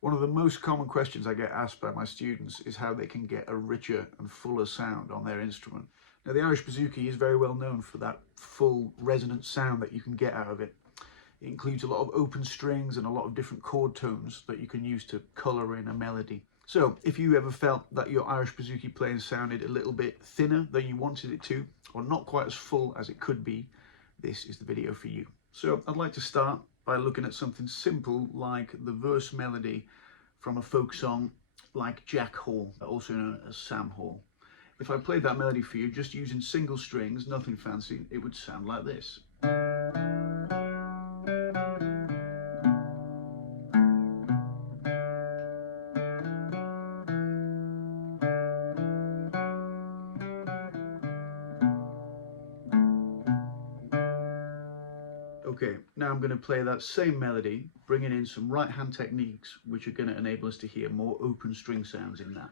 One of the most common questions I get asked by my students is how they can get a richer and fuller sound on their instrument. Now, the Irish Bouzouki is very well known for that full resonant sound that you can get out of it. It includes a lot of open strings and a lot of different chord tones that you can use to colour in a melody. So if you ever felt that your Irish Bouzouki playing sounded a little bit thinner than you wanted it to, or not quite as full as it could be, this is the video for you. So I'd like to start by looking at something simple like the verse melody from a folk song like Jack Hall, also known as Sam Hall. If I played that melody for you just using single strings, nothing fancy, it would sound like this. Okay, now I'm going to play that same melody, bringing in some right hand techniques which are going to enable us to hear more open string sounds in that.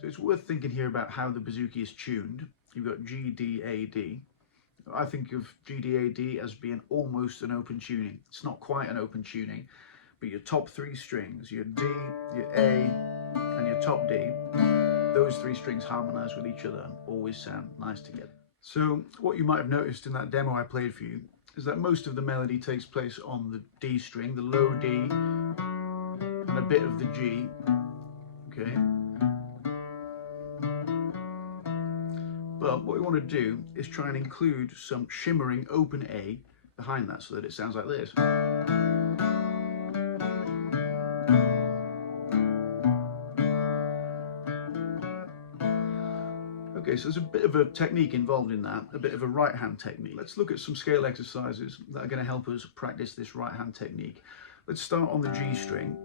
So it's worth thinking here about how the bouzouki is tuned. You've got G, D, A, D. I think of G, D, A, D as being almost an open tuning. It's not quite an open tuning, but your top three strings, your D, your A, and your top D, those three strings harmonize with each other and always sound nice together. So what you might have noticed in that demo I played for you is that most of the melody takes place on the D string, the low D, and a bit of the G, okay? But what we want to do is try and include some shimmering open A behind that so that it sounds like this. Okay, so there's a bit of a technique involved in that, a bit of a right hand technique. Let's look at some scale exercises that are going to help us practice this right hand technique. Let's start on the G string.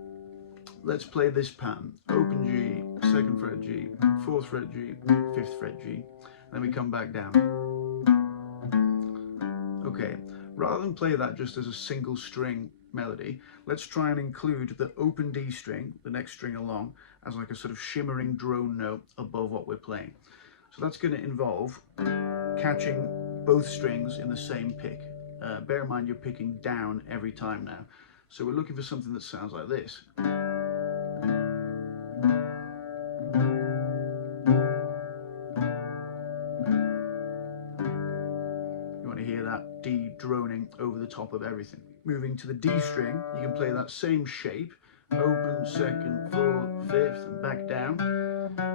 Let's play this pattern: open G, 2nd fret G, 4th fret G, 5th fret G. Then we come back down. Okay, rather than play that just as a single string melody, let's try and include the open D string, the next string along, as like a sort of shimmering drone note above what we're playing. So that's going to involve catching both strings in the same pick. Bear in mind you're picking down every time now. So we're looking for something that sounds like this. D droning over the top of everything. Moving to the D string, you can play that same shape, open, 2nd, 4th, 5th, and back down.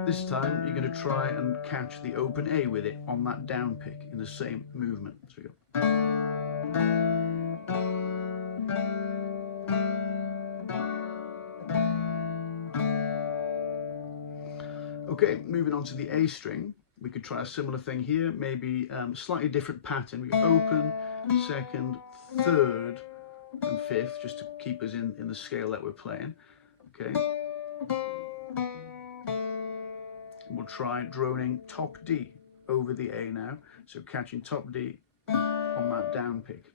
This time you're going to try and catch the open A with it on that down pick in the same movement. So we go. Okay, moving on to the A string. We could try a similar thing here, maybe slightly different pattern. We open, 2nd, 3rd, and 5th, just to keep us in the scale that we're playing. Okay. And we'll try droning top D over the A now. So catching top D on that down pick.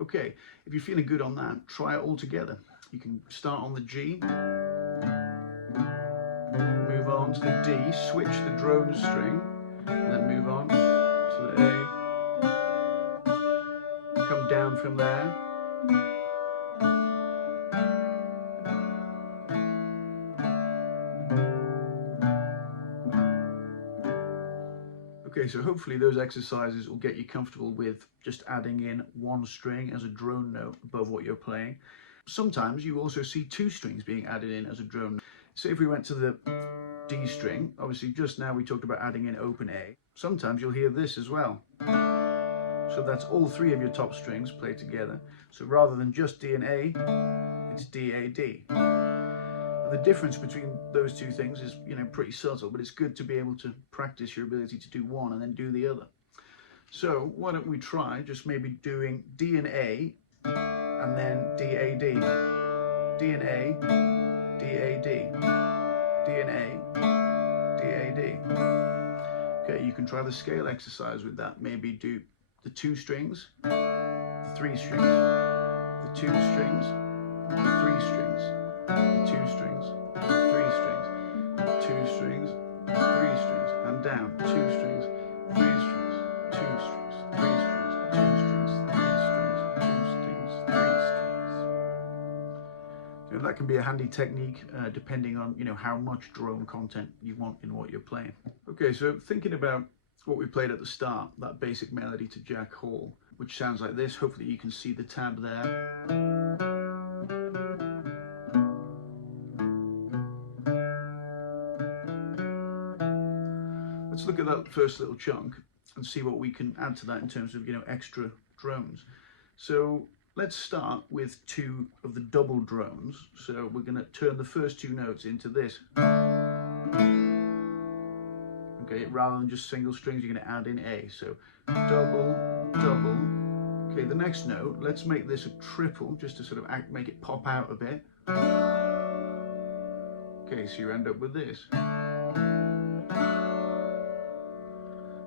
Okay, if you're feeling good on that, try it all together. You can start on the G, move on to the D, switch the drone string, and then move on to the A, come down from there, Okay, so hopefully those exercises will get you comfortable with just adding in one string as a drone note above what you're playing. Sometimes you also see two strings being added in as a drone note. So if we went to the D string, obviously just now we talked about adding in open A. Sometimes you'll hear this as well. So that's all three of your top strings played together. So rather than just D and A, it's D, A, D. The difference between those two things is, pretty subtle, but it's good to be able to practice your ability to do one and then do the other. So why don't we try just maybe doing D and A and then D, A, D. D and A, D, A, D. D and A, D, A, D. can try the scale exercise with that. Maybe do the 2 strings, the 3 strings, the 2 strings, the 3 strings, the 2 strings, the 3 strings, the 2 strings, 3 strings, and down, 2 strings, 3 strings, 2 strings, 3 strings, 2 strings, 3 strings, 2 strings, 3 strings. You know, that can be a handy technique depending on, you know, how much drone content you want in what you're playing. Okay, so thinking about what we played at the start, that basic melody to Jack Hall, which sounds like this. Hopefully you can see the tab there. Let's look at that first little chunk and see what we can add to that in terms of, you know, extra drones. So let's start with 2 of the double drones. So we're going to turn the first 2 notes into this. Okay, rather than just single strings, you're going to add in A. So double, double. Okay, the next note, let's make this a triple, just to sort of make it pop out a bit. Okay, so you end up with this.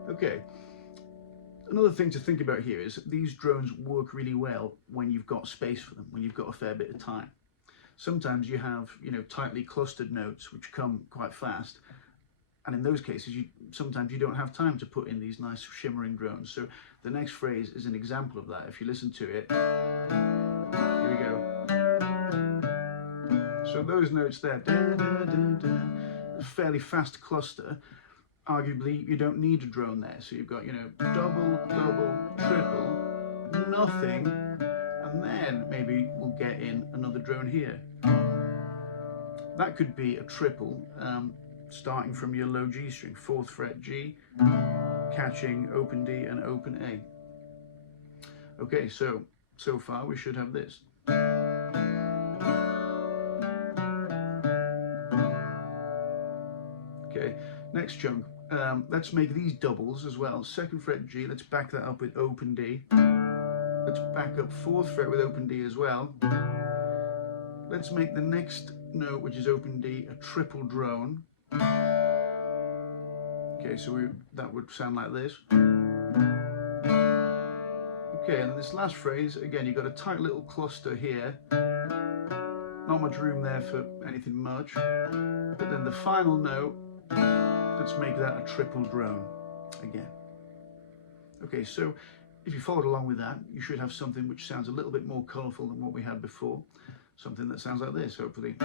Okay, another thing to think about here is these drones work really well when you've got space for them, when you've got a fair bit of time. Sometimes you have, you know, tightly clustered notes which come quite fast. And in those cases, sometimes you don't have time to put in these nice shimmering drones. So the next phrase is an example of that. If you listen to it, here we go. So those notes there, da, da, da, da, a fairly fast cluster. Arguably, you don't need a drone there. So you've got, you know, double, double, triple, nothing, and then maybe we'll get in another drone here. That could be a triple. Starting from your low G string, 4th fret G, catching open D and open A. Okay, so far we should have this. Okay, next chunk, let's make these doubles as well. 2nd fret G, let's back that up with open D. Let's back up 4th fret with open D as well. Let's make the next note, which is open D, a triple drone. Okay, so that would sound like this. Okay, and this last phrase, again, you've got a tight little cluster here. Not much room there for anything much. But then the final note, let's make that a triple drone again. Okay, so if you followed along with that, you should have something which sounds a little bit more colourful than what we had before. Something that sounds like this, hopefully.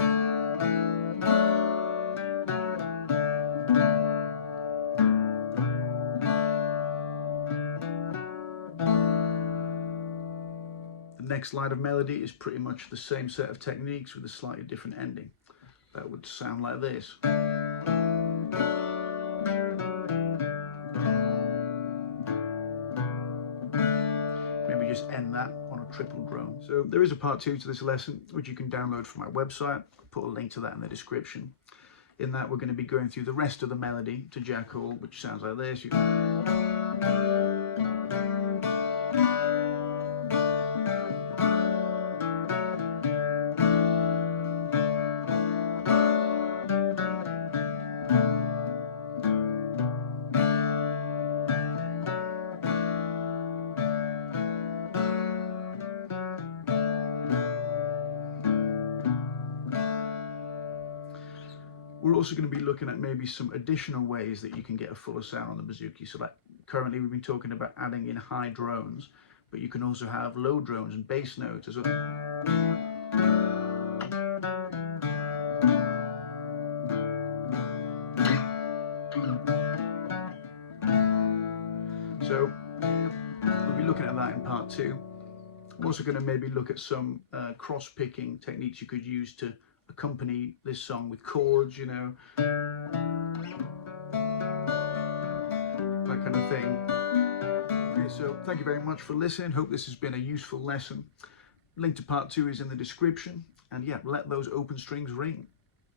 The next line of melody is pretty much the same set of techniques with a slightly different ending. That would sound like this. Maybe just end that on a triple drone. So there is a part 2 to this lesson, which you can download from my website. I'll put a link to that in the description. In that, we're going to be going through the rest of the melody to Jack Hall, which sounds like this. We're also going to be looking at maybe some additional ways that you can get a fuller sound on the Bouzouki. So like currently we've been talking about adding in high drones, but you can also have low drones and bass notes as well. So we'll be looking at that in part 2. I'm also going to maybe look at some cross-picking techniques you could use to accompany this song with chords, you know, that kind of thing. Okay, so thank you very much for listening. Hope this has been a useful lesson. Link to part 2 is in the description, and yeah, let those open strings ring.